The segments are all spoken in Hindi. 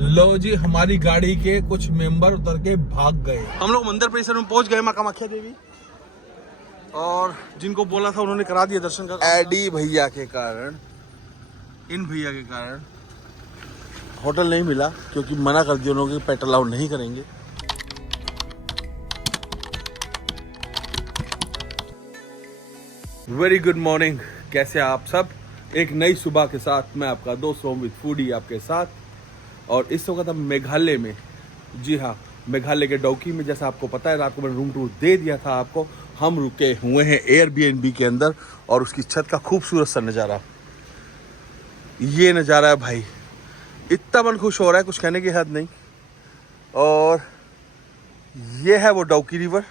लो जी, हमारी गाड़ी के कुछ मेंबर उतर के भाग गए। हम लोग मंदिर परिसर में पहुंच गए, माँ कामाख्या देवी, और जिनको बोला था उन्होंने करा दिया दर्शन का। एडी भैया के कारण, इन भैया के कारण होटल नहीं मिला, क्योंकि मना कर दिया उन्होंने, पेट अलाउ नहीं करेंगे। वेरी गुड मॉर्निंग, कैसे आप सब। एक नई सुबह के साथ मैं आपका दोस्त होम विद फूडी आपके साथ, और इस वक्त हम मेघालय में, जी हाँ, मेघालय के डोकी में। जैसा आपको पता है, रात को मैंने रूम टूर दे दिया था आपको। हम रुके हुए हैं एयरबीएनबी के अंदर, और उसकी छत का खूबसूरत सा नज़ारा, ये नज़ारा है भाई। इतना मन खुश हो रहा है, कुछ कहने की हद नहीं। और ये है वो डोकी रिवर,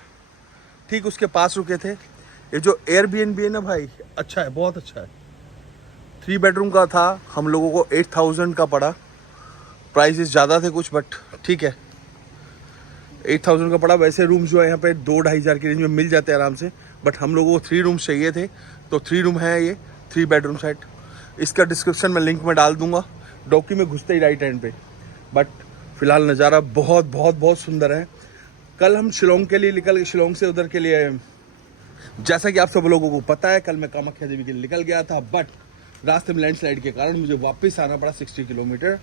ठीक उसके पास रुके थे। ये जो एयरबीएनबी है ना भाई, अच्छा है, बहुत अच्छा है। 3 बेडरूम का था, हम लोगों को 8000 का पड़ा। प्राइसेस ज़्यादा थे कुछ, बट ठीक है, 8000 का पड़ा। वैसे रूम जो है यहाँ पे 2-2500 की रेंज में मिल जाते हैं आराम से, बट हम लोगों को 3 रूम्स चाहिए थे, तो 3 रूम है ये, 3 बेडरूम सेट। इसका डिस्क्रिप्शन में लिंक में डाल दूंगा, डोकी में घुसते ही राइट हैंड पे। बट फिलहाल नज़ारा बहुत बहुत बहुत सुंदर है। कल हम शिलोंग के लिए निकल, शिलोंग से उधर के लिए, जैसा कि आप सब लोगों को पता है, कल मैं कामाख्या देवी के लिए निकल गया था, बट रास्ते में लैंडस्लाइड के कारण मुझे वापस आना पड़ा 60 किलोमीटर।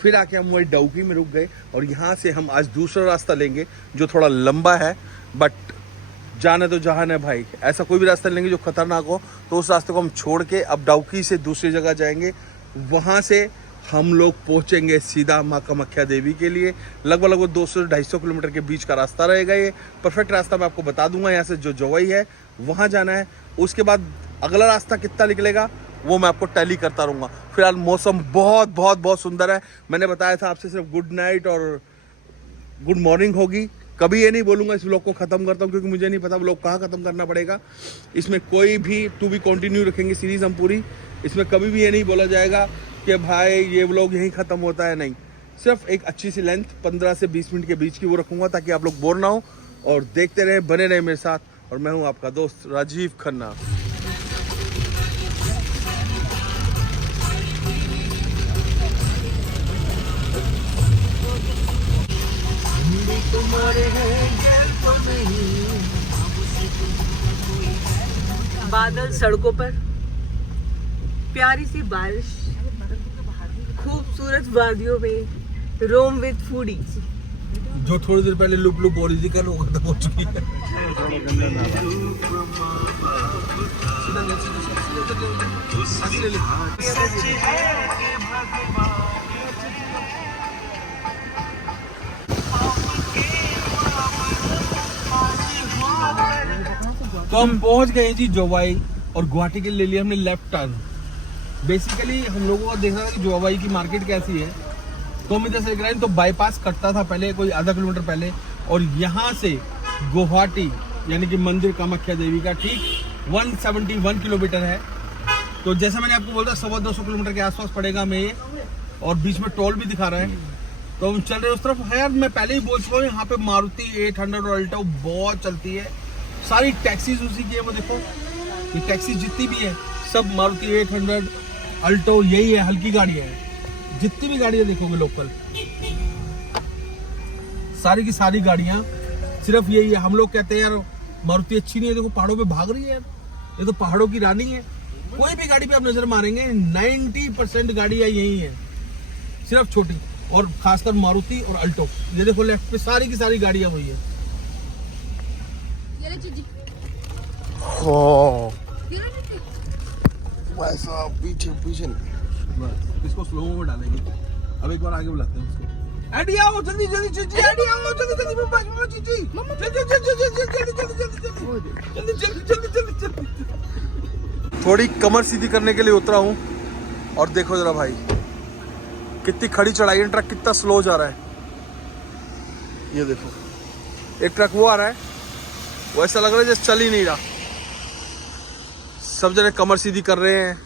फिर आके हम वही डोकी में रुक गए, और यहाँ से हम आज दूसरा रास्ता लेंगे जो थोड़ा लंबा है, बट जाने तो जहान है भाई। ऐसा कोई भी रास्ता लेंगे जो खतरनाक हो, तो उस रास्ते को हम छोड़ के अब डोकी से दूसरी जगह जाएंगे। वहाँ से हम लोग पहुँचेंगे सीधा माँ कामाख्या देवी के लिए। लगभग 200-250 किलोमीटर के बीच का रास्ता रहेगा। ये परफेक्ट रास्ता मैं आपको बता दूंगा। यहाँ से जो जोवई है वहाँ जाना है, उसके बाद अगला रास्ता कितना निकलेगा वो मैं आपको टैली करता रहूँगा। फिलहाल मौसम बहुत बहुत बहुत सुंदर है। मैंने बताया था आपसे, सिर्फ गुड नाइट और गुड मॉर्निंग होगी। कभी ये नहीं बोलूँगा इस व्लॉग को ख़त्म करता हूँ, क्योंकि मुझे नहीं पता व्लॉग कहाँ ख़त्म करना पड़ेगा। इसमें कोई भी टू बी कंटिन्यू रखेंगे सीरीज़ हम पूरी। इसमें कभी भी ये नहीं बोला जाएगा कि भाई ये व्लॉग यहीं ख़त्म होता है, नहीं। सिर्फ एक अच्छी सी लेंथ 15 से 20 मिनट के बीच की वो रखूँगा, ताकि आप लोग बोर ना हो और देखते रहे, बने रहे मेरे साथ। और मैं हूँ आपका दोस्त राजीव खन्ना। बादल सड़कों पर, प्यारी सी बारिश, खूबसूरत वादियों में रोम विद फूडी। जो थोड़ी देर पहले लुप लुप हो रही थी, कल वो खत्म हो चुकी है। तो हम पहुंच गए जी जोवाई, और गुवाहाटी के लिए ले लिया हमने लेफ्ट टर्न। बेसिकली हम लोगों को देखना था कि जोवाई की मार्केट कैसी है, तो हम इधर से निकले। तो बाईपास कटता था पहले, कोई आधा किलोमीटर पहले, और यहाँ से गुवाहाटी यानी कि मंदिर कामाख्या देवी का ठीक 171 किलोमीटर है। तो जैसा मैंने आपको बोला, 250 किलोमीटर के आसपास पड़ेगा हमें ये, और बीच में टोल भी दिखा रहा है। तो हम चल रहे हैं उस तरफ। है यार, मैं पहले ही बोल चुका हूँ, यहाँ पे मारुति 800 और अल्टो बहुत चलती है। सारी टैक्सीज उसी की है, वो देखो, ये टैक्सी जितनी भी है सब मारुति 800 अल्टो, यही है, हल्की गाड़ियाँ हैं। जितनी भी गाड़ियाँ देखोगे लोकल, सारी की सारी गाड़ियाँ सिर्फ यही है। हम लोग कहते हैं यार मारुति अच्छी नहीं है, देखो पहाड़ों पे भाग रही है यार, ये तो पहाड़ों की रानी है। कोई भी गाड़ी पे आप नजर मारेंगे 90% गाड़ियाँ यही है, सिर्फ छोटी, और खासकर मारुति और अल्टो। ये देखो लेफ्ट पे सारी की सारी गाड़ियाँ वही है। पीछे पीछे इसको स्लो में डालेंगे। अब एक बार आगे बुलाते हैं उसको। एडी आओ जल्दी जल्दी जल्दी, एडी आओ जल्दी जल्दी, मम्मा जीजी जल्दी जल्दी। थोड़ी कमर सीधी करने के लिए उतरा हूँ, और देखो जरा भाई कितनी खड़ी चढ़ाई है, ट्रक कितना स्लो जा रहा है। ये देखो, एक ट्रक वो आ रहा है, वो ऐसा लग रहा है जैसे चल ही नहीं रहा। सब जने कमर सीधी कर रहे हैं,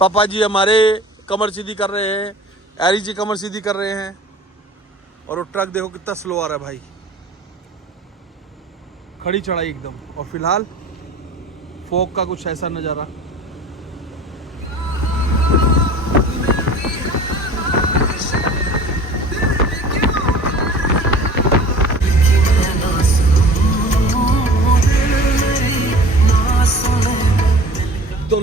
पापा जी हमारे कमर सीधी कर रहे हैं, एरी जी कमर सीधी कर रहे हैं, और वो ट्रक देखो कितना स्लो आ रहा है भाई, खड़ी चढ़ाई एकदम। और फिलहाल फोक का कुछ ऐसा नज़ारा।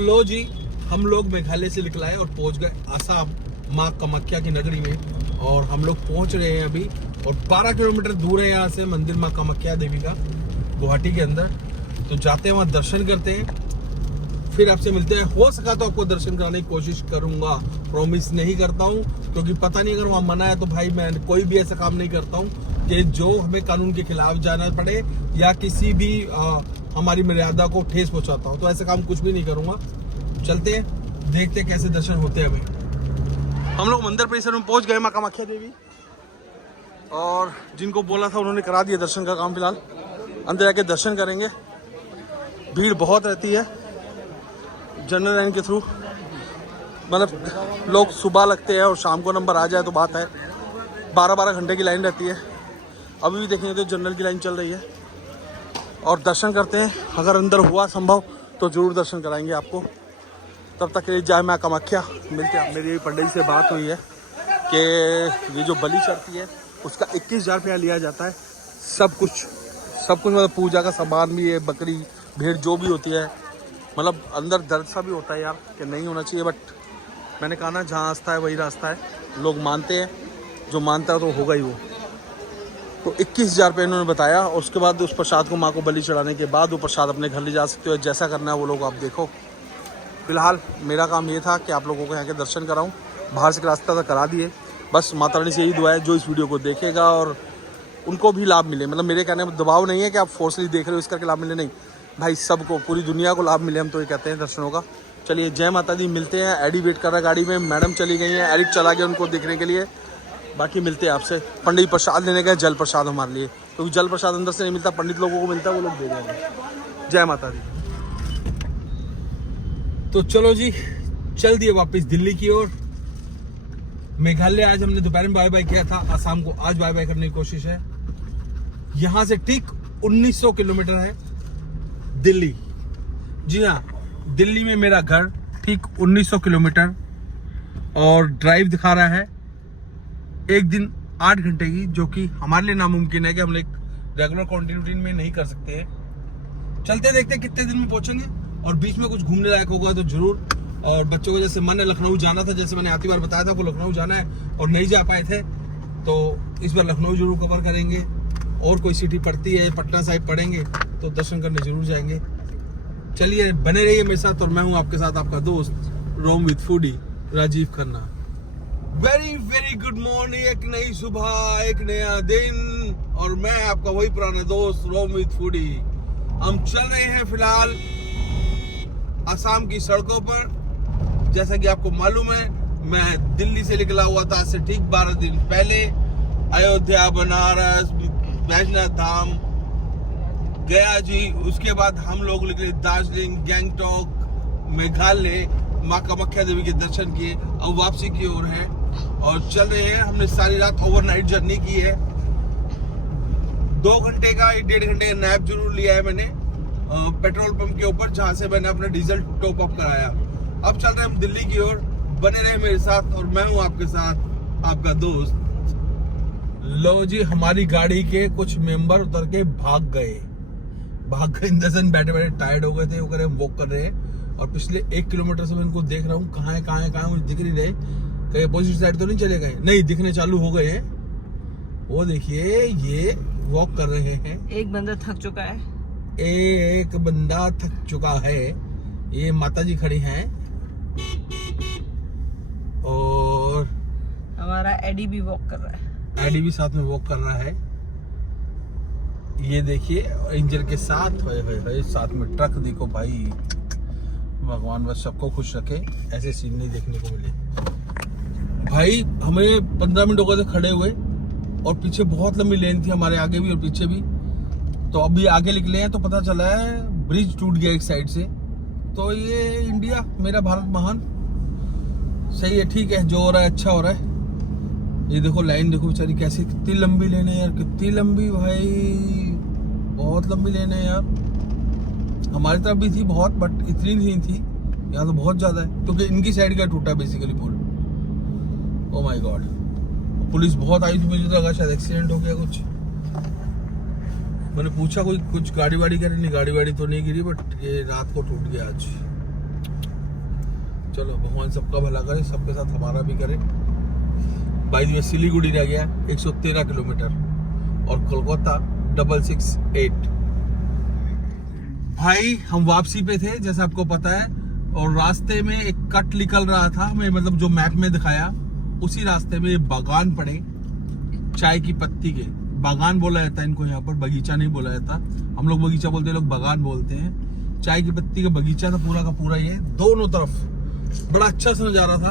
लो जी, हम लोग मेघालय से निकलाए और पहुंच गए आसाम माँ कामाख्या की नगरी में। और हम लोग पहुंच रहे हैं अभी, और 12 किलोमीटर दूर है यहाँ से मंदिर माँ कामाख्या देवी का, गुवाहाटी के अंदर। तो जाते हैं वहाँ, दर्शन करते हैं, फिर आपसे मिलते हैं। हो सका तो आपको दर्शन कराने की कोशिश करूंगा, प्रॉमिस नहीं करता हूँ, क्योंकि पता नहीं अगर वहाँ मना है तो भाई मैं कोई भी ऐसा काम नहीं करता हूँ कि जो हमें कानून के खिलाफ जाना पड़े या किसी भी हमारी मर्यादा को ठेस पहुंचाता हूँ। तो ऐसा काम कुछ भी नहीं करूंगा। चलते हैं, देखते हैं कैसे दर्शन होते हैं। अभी हम लोग मंदिर परिसर में पहुंच गए, माँ कामाख्या देवी, और जिनको बोला था उन्होंने करा दिया दर्शन का काम। फिलहाल अंदर जाके दर्शन करेंगे। भीड़ बहुत रहती है जनरल लाइन के थ्रू, मतलब लोग सुबह लगते हैं और शाम को नंबर आ जाए तो बात है। 12-12 घंटे की लाइन रहती है। अभी भी देखेंगे तो जनरल की लाइन चल रही है। और दर्शन करते हैं, अगर अंदर हुआ संभव तो ज़रूर दर्शन कराएंगे आपको। तब तक के लिए जय माँ कामाख्या। मिलते हैं। मेरी पंडित जी से बात हुई है कि ये जो बलि चढ़ती है उसका 21,000 रुपया लिया जाता है। सब कुछ मतलब पूजा का सामान भी है, बकरी भेड़ जो भी होती है। मतलब अंदर दर्द सा भी होता है यार कि नहीं होना चाहिए, बट मैंने कहा ना जहाँ आस्था है वही रास्ता है। लोग मानते हैं, जो मानता है तो होगा ही वो। तो 21,000 रुपये इन्होंने बताया। और उसके बाद उस प्रसाद को माँ को बलि चढ़ाने के बाद वो प्रसाद अपने घर ले जा सकते हो। जैसा करना है वो लोग आप देखो। फिलहाल मेरा काम ये था कि आप लोगों को यहाँ के दर्शन कराऊँ। बाहर से रास्ता तो करा दिए, बस माता रानी से यही दुआ है जो इस वीडियो को देखेगा और उनको भी लाभ मिले। मतलब मेरे कहने में दबाव नहीं है कि आप फोर्सली देख रहे हो इस करके लाभ मिले, नहीं भाई, सबको, पूरी दुनिया को लाभ मिले, हम तो ये कहते हैं दर्शनों का। चलिए, जय माता दी। मिलते हैं। एडी वेट कर रहा है गाड़ी में, मैडम चली गई हैं, एरिक चला गया उनको देखने के लिए। बाकी मिलते हैं आपसे। पंडित प्रसाद लेने गए, जल प्रसाद हमारे लिए, क्योंकि जल प्रसाद अंदर से नहीं मिलता, पंडित लोगों को मिलता है, वो लोग दे देंगे। जय माता दी। तो चलो जी, चल दिए वापस दिल्ली की ओर। मेघालय आज हमने दोपहर में बाय बाय किया था, आसाम को आज बाय बाय करने की कोशिश है। यहाँ से ठीक 1900 किलोमीटर है दिल्ली। जी हाँ, दिल्ली में मेरा घर ठीक 1900 किलोमीटर, और ड्राइव दिखा रहा है एक दिन 8 घंटे की, जो कि हमारे लिए नामुमकिन है कि हम लोग रेगुलर कंटिन्यूटी में नहीं कर सकते हैं। चलते देखते हैं कितने दिन में पहुंचेंगे, और बीच में कुछ घूमने लायक होगा तो जरूर। और बच्चों को जैसे मन है लखनऊ जाना था, जैसे मैंने आती बार बताया था, वो लखनऊ जाना है और नहीं जा पाए थे, तो इस बार लखनऊ जरूर कवर करेंगे। और कोई सिटी पड़ती है, पटना साहिब पड़ेंगे तो दर्शन करने जरूर जाएंगे। चलिए, बने रहिए मेरे साथ, और मैं हूं आपके साथ आपका दोस्त roam with foodie Rajiv Khanna. Very very good morning. एक नई सुबह, एक नया दिन, और मैं आपका वही पुराना दोस्त रोम विद फूडी। हम चल रहे हैं फिलहाल असम की सड़कों पर। जैसा कि आपको मालूम है, मैं दिल्ली से निकला हुआ था आज से ठीक 12 दिन पहले। अयोध्या, बनारस, वैष्णो धाम, गया जी। उसके बाद हम लोग निकले दार्जिलिंग, गैंगटॉक, मेघालय, माँ कामाख्या देवी के दर्शन किए। अब वापसी की ओर है और चल रहे हैं। हमने सारी रात ओवरनाइट जर्नी की है। 2 घंटे का 1.5 घंटे का नैप जरूर लिया है मैंने पेट्रोल पंप के ऊपर, जहाँ से मैंने अपना डीजल टॉप अप कराया। अब चल रहे हैं हम दिल्ली की ओर। बने रहे मेरे साथ, और मैं हूँ आपके साथ आपका दोस्त। लो जी, हमारी गाड़ी के कुछ मेंबर उतर के भाग गए इन द सेंस बैठे बैठे टायर्ड हो गए थे। वो करे वॉक कर रहे हैं, और पिछले 1 किलोमीटर से मैं इनको देख रहा हूँ, कहाँ है मुझे दिख नहीं रहे। कहीं अपोजिट साइड तो नहीं चले गए? नहीं, दिखने चालू हो गए हैं। वो देखिए, ये वॉक कर रहे हैं। एक बंदा थक चुका है। एक बंदा थक चुका है। ये माता जी खड़ी हैं, और हमारा एडी भी वॉक कर रहा है। एडी भी साथ में वॉक कर रहा है। ये देखिए, इंजन के साथ साथ में ट्रक। देखो भाई, भगवान बस सबको खुश रखे, ऐसे सीन नहीं देखने को मिले। भाई, हमें 15 मिनट हो गए थे खड़े हुए, और पीछे बहुत लंबी लेन थी, हमारे आगे भी और पीछे भी। तो अभी आगे निकले हैं तो पता चला है ब्रिज टूट गया एक साइड से। तो ये इंडिया, मेरा भारत महान। सही है, ठीक है, जो हो रहा है अच्छा हो रहा है। ये देखो लाइन, देखो बेचारी कैसे, कितनी लंबी लेन है यार, कितनी लंबी भाई, बहुत लंबी लेन है यार। हमारी तरफ भी थी बहुत, बट इतनी नहीं थी। यहाँ तो बहुत ज्यादा है, क्योंकि इनकी साइड का टूटा बेसिकली पुल। ओ माय गॉड, पुलिस बहुत आई थी, मुझे तो लगा शायद एक्सीडेंट हो गया कुछ। मैंने पूछा कोई कुछ गाड़ी वाड़ी गिरी नहीं, गाड़ी वाड़ी तो नहीं गिरी, बट ये रात को टूट गया आज। चलो भगवान सबका भला करे, सबके साथ हमारा भी करे। बाय द वे सिलीगुड़ी रह गया 113 किलोमीटर और कोलकाता 668। भाई हम वापसी पे थे जैसा आपको पता है, और रास्ते में एक कट निकल रहा था, मैं मतलब जो मैप में दिखाया उसी रास्ते में बागान पड़े चाय की पत्ती के। बागान बोला जाता है इनको यहाँ पर, बगीचा नहीं बोला जाता। हम लोग बगीचा बोलते हैं, लोग बागान बोलते हैं। चाय की पत्ती का बगीचा था पूरा का पूरा, ये दोनों तरफ बड़ा अच्छा सा नजारा था।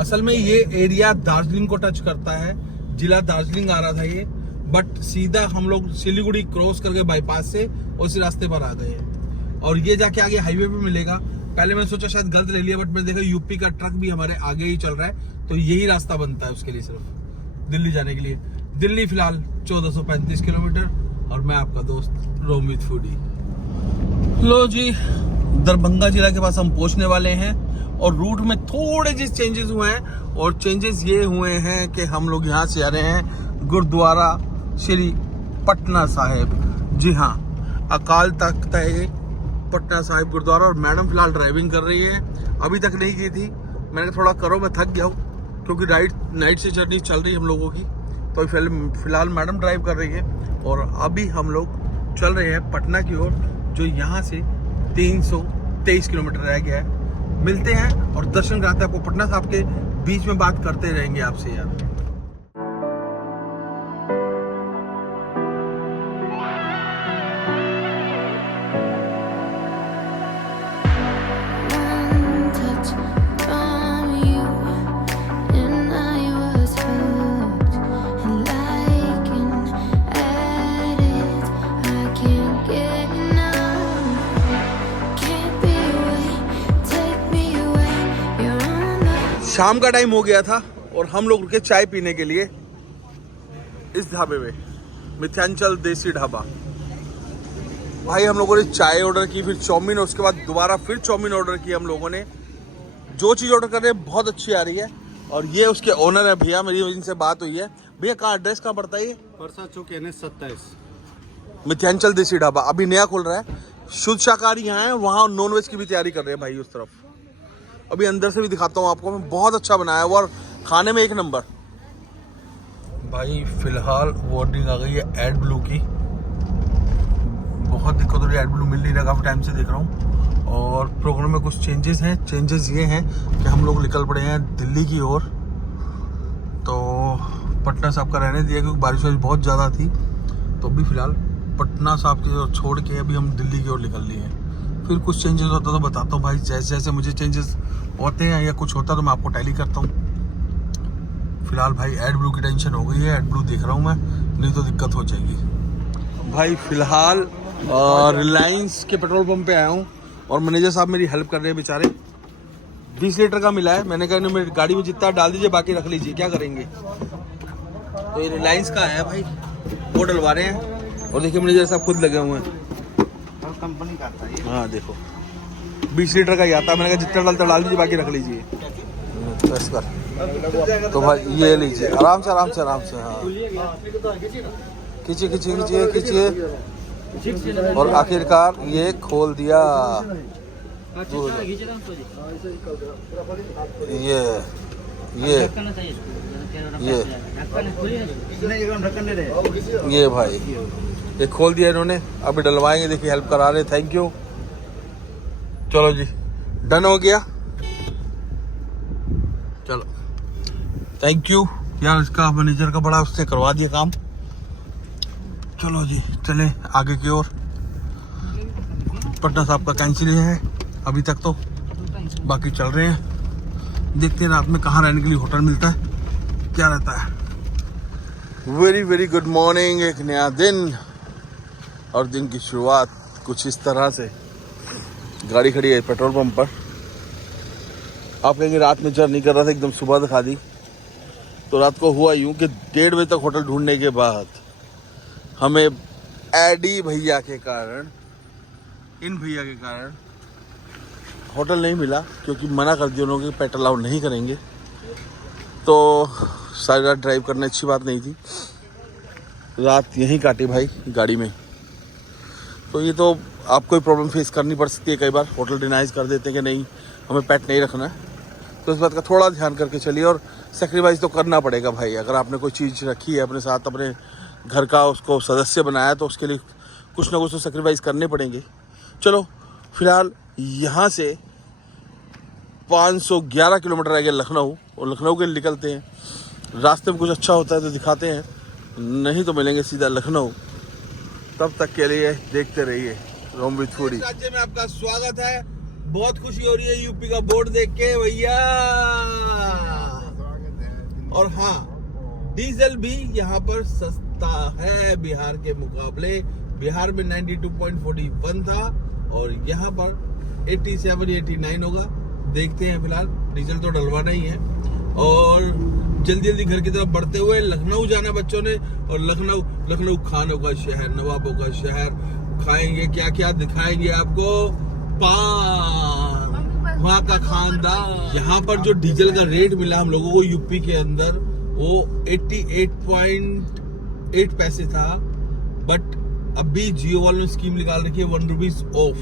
असल में ये एरिया दार्जिलिंग को टच करता है, जिला दार्जिलिंग आ रहा था ये, बट सीधा हम लोग सिलीगुड़ी क्रॉस करके बाईपास से उसी रास्ते पर आ गए हैं। और ये जाके आगे हाईवे पे मिलेगा। पहले मैं सोचा शायद गलत ले लिया, बट मैंने देखा यूपी का ट्रक भी हमारे आगे ही चल रहा है, तो यही रास्ता बनता है उसके लिए, सिर्फ दिल्ली जाने के लिए। दिल्ली फिलहाल 1435 किलोमीटर, और मैं आपका दोस्त रोमित फूडी। लो जी, दरभंगा जिला के पास हम पहुंचने वाले हैं, और रूट में थोड़े से चेंजेस हुए हैं। और चेंजेस ये हुए हैं कि हम लोग यहाँ से आ रहे हैं गुरुद्वारा श्री पटना साहिब। जी हाँ, अकाल तख्त है पटना साहिब गुरुद्वारा। और मैडम फिलहाल ड्राइविंग कर रही है, अभी तक नहीं की थी। मैंने कहा थोड़ा करो, मैं थक गया हूँ, क्योंकि नाइट से जर्नी चल रही है हम लोगों की। तो फिलहाल मैडम ड्राइव कर रही है, और अभी हम लोग चल रहे हैं पटना की ओर, जो यहाँ से 323 किलोमीटर रह गया है। मिलते हैं और दर्शन कराते हैं आपको पटना साहिब के। बीच में बात करते रहेंगे आपसे यार। शाम का टाइम हो गया था और हम लोग रुके चाय पीने के लिए इस ढाबे में, मिथ्यांचल देसी ढाबा। भाई हम लोगों ने चाय ऑर्डर की, फिर चाउमीन, और उसके बाद दोबारा फिर चाउमीन ऑर्डर की हम लोगों ने। जो चीज़ ऑर्डर कर रहे हैं बहुत अच्छी आ रही है। और ये उसके ओनर है भैया, मेरी इनसे बात हुई है। भैया कहाँ एड्रेस कहाँ पड़ता है ये? परसा चौक NH 27, मिथ्यांचल देसी ढाबा अभी नया खुल रहा है। शुद्ध शाकाहारी यहाँ है, वहाँ नॉन वेज की भी तैयारी कर रहे हैं भाई उस तरफ। अभी अंदर से भी दिखाता हूँ आपको, मैं बहुत अच्छा बनाया हुआ और खाने में एक नंबर। भाई फिलहाल वार्निंग आ गई है एड ब्लू की, बहुत दिक्कत हो रही है, एड ब्लू मिल नहीं रहा, काफ़ी टाइम से देख रहा हूँ। और प्रोग्राम में कुछ चेंजेस हैं। चेंजेस ये हैं कि हम लोग निकल पड़े हैं दिल्ली की ओर। तो पटना साहब का रहने दिया क्योंकि बारिश बहुत ज़्यादा थी, तो अभी फिलहाल पटना साहब की ओर छोड़ के अभी हम दिल्ली की ओर निकल लिए हैं। फिर कुछ चेंजेस होता तो बताता हूँ भाई, जैसे जैसे मुझे चेंजेस होते हैं या कुछ होता तो मैं आपको टैली करता हूँ। फिलहाल भाई एड ब्लू की टेंशन हो गई है, एड ब्लू देख रहा हूँ मैं, नहीं तो दिक्कत हो जाएगी। भाई फिलहाल रिलायंस के पेट्रोल पंप पे आया हूँ, और मैनेजर साहब मेरी हेल्प कर रहे हैं बेचारे। 20 लीटर का मिला है, मैंने कहा मेरी गाड़ी में जितना डाल दीजिए, बाकी रख लीजिए, क्या करेंगे। तो ये रिलायंस का है भाई, वो डलवा रहे हैं। और देखिए मैनेजर साहब खुद लगे हुए हैं, कंपनी का आता है। हाँ देखो 20 लीटर का ही आता है। मैंने कहा जितना डालता डाल दीजिए, बाकी रख लीजिए। तो इस पर तो भाई ये लीजिए, आराम से आराम से आराम से। हाँ खींचिए खींचिए खींचिए खींचिए, और आखिरकार ये खोल दिया। ये भाई ये खोल दिया इन्होंने, अभी डलवाएंगे। देखिए हेल्प करा रहे, थैंक यू। चलो जी डन हो गया, चलो थैंक यू यार। इसका मैनेजर का बड़ा उसने करवा दिया काम। चलो जी चले आगे की ओर। पटना साहब का कैंसिल है अभी तक, तो बाकी चल रहे हैं। देखते हैं रात में कहाँ रहने के लिए होटल मिलता है, क्या रहता है। वेरी वेरी गुड मॉर्निंग, एक नया दिन और दिन की शुरुआत कुछ इस तरह से। गाड़ी खड़ी है पेट्रोल पंप पर। आप कहेंगे रात में जर्नी कर रहा था, एकदम सुबह दिखा दी। तो रात को हुआ यूं कि 1:30 बजे तक होटल ढूंढने के बाद हमें एडी भैया के कारण, इन भैया के कारण होटल नहीं मिला, क्योंकि मना कर दिया उन्होंने कि पेट अलाउ नहीं करेंगे। तो सारी रात ड्राइव करना अच्छी बात नहीं थी, रात यहीं काटी भाई गाड़ी में। तो ये तो आपको ही प्रॉब्लम फेस करनी पड़ सकती है, कई बार होटल डिनाइज कर देते हैं कि नहीं हमें पेट नहीं रखना है, तो इस बात का थोड़ा ध्यान करके चलिए। और सेक्रीफाइस तो करना पड़ेगा भाई, अगर आपने कोई चीज़ रखी है अपने साथ, अपने घर का उसको सदस्य बनाया, तो उसके लिए कुछ ना कुछ तो सेक्रीफाइस करने पड़ेंगे। चलो फिलहाल यहाँ से 511 किलोमीटर रह गया लखनऊ, और लखनऊ के लिए निकलते हैं। रास्ते में कुछ अच्छा होता है तो दिखाते हैं, नहीं तो मिलेंगे सीधा लखनऊ। तब तक के लिए देखते रहिए रोम विद फूडी। राज्य में आपका स्वागत है। बहुत खुशी हो रही है यूपी का बोर्ड देख के भैया। और हाँ, डीजल भी यहाँ पर सस्ता है बिहार के मुकाबले। बिहार में 92.41 था और यहाँ पर 87-89 होगा। देखते हैं, फिलहाल डीजल तो डलवाना ही है। और जल्दी जल्दी घर की तरफ बढ़ते हुए लखनऊ जाना बच्चों ने। और लखनऊ खानों का शहर, नवाबों का शहर। खाएंगे क्या क्या, दिखाएंगे आपको। पान, वहाँ का खानदान। यहाँ पर जो डीजल का रेट मिला हम लोगों को यूपी के अंदर, वो 88.8 पैसे था। बट अभी जियो वालों ने स्कीम निकाल रखी है 1 rupees of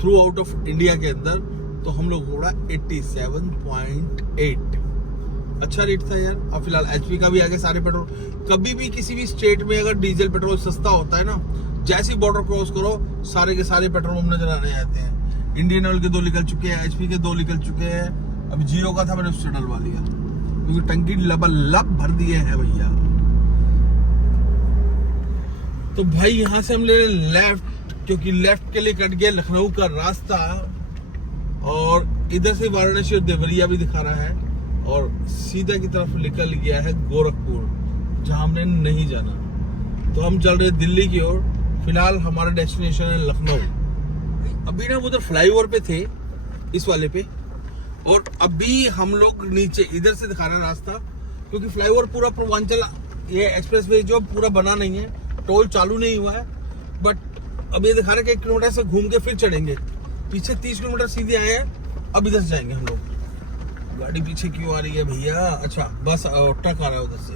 through out of India के अंदर, तो हम लोग को 87.8 अच्छा रेट था यार। अब फिलहाल एचपी का भी आगे सारे पेट्रोल। कभी भी किसी भी स्टेट में अगर डीजल पेट्रोल सस्ता होता है ना, जैसे ही बॉर्डर क्रॉस करो सारे के सारे पेट्रोल पंप नजर आने आते हैं। इंडियन ऑयल के 2 निकल चुके हैं, एचपी के 2 निकल चुके हैं। अब जियो का था, मैंने उससे डलवा लिया क्योंकि टंकी लबालब भर दिए है भैया। तो भाई यहाँ से हम ले लेफ्ट, क्योंकि लेफ्ट के लिए कट गया लखनऊ का रास्ता। और इधर से वाराणसी और देवरिया भी दिखा रहा है, और सीधा की तरफ निकल गया है गोरखपुर, जहां हमने नहीं जाना। तो हम चल रहे दिल्ली की ओर। फिलहाल हमारा डेस्टिनेशन है लखनऊ। अभी ना उधर फ्लाईओवर पे थे, इस वाले पे, और अभी हम लोग नीचे इधर से दिखा रहे हैं रास्ता, क्योंकि फ्लाईओवर पूरा पूर्वांचल, ये एक्सप्रेस वे जो पूरा बना नहीं है, टोल चालू नहीं हुआ है। बट अब ये दिखा रहे हैं कि 1 किलोमीटर से घूम के फिर चढ़ेंगे। पीछे 30 किलोमीटर सीधे आए हैं, अब इधर से जाएंगे हम लोग। गाड़ी पीछे क्यों आ रही है भैया? अच्छा, बस ट्रक आ रहा है उधर से।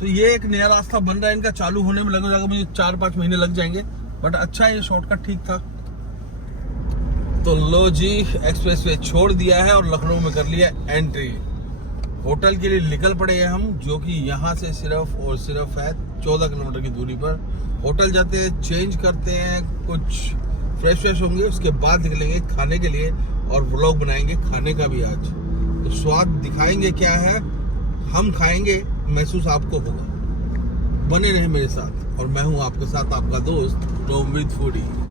तो ये एक नया रास्ता बन रहा है, इनका चालू होने में लग जाएगा मुझे 4-5 महीने लग जाएंगे। बट अच्छा है, ये शॉर्टकट ठीक था। तो लो जी, एक्सप्रेस वे छोड़ दिया है और लखनऊ में कर लिया एंट्री। होटल के लिए निकल पड़े हैं हम, जो कि यहाँ से सिर्फ और सिर्फ है 14 किलोमीटर की दूरी पर। होटल जाते हैं, चेंज करते हैं, कुछ फ्रेश होंगे, उसके बाद निकलेंगे खाने के लिए और व्लॉग बनाएंगे खाने का भी आज। तो स्वाद दिखाएंगे क्या है, हम खाएंगे, महसूस आपको होगा। बने रहे मेरे साथ, और मैं हूँ आपके साथ आपका दोस्त रोम विद फूडी।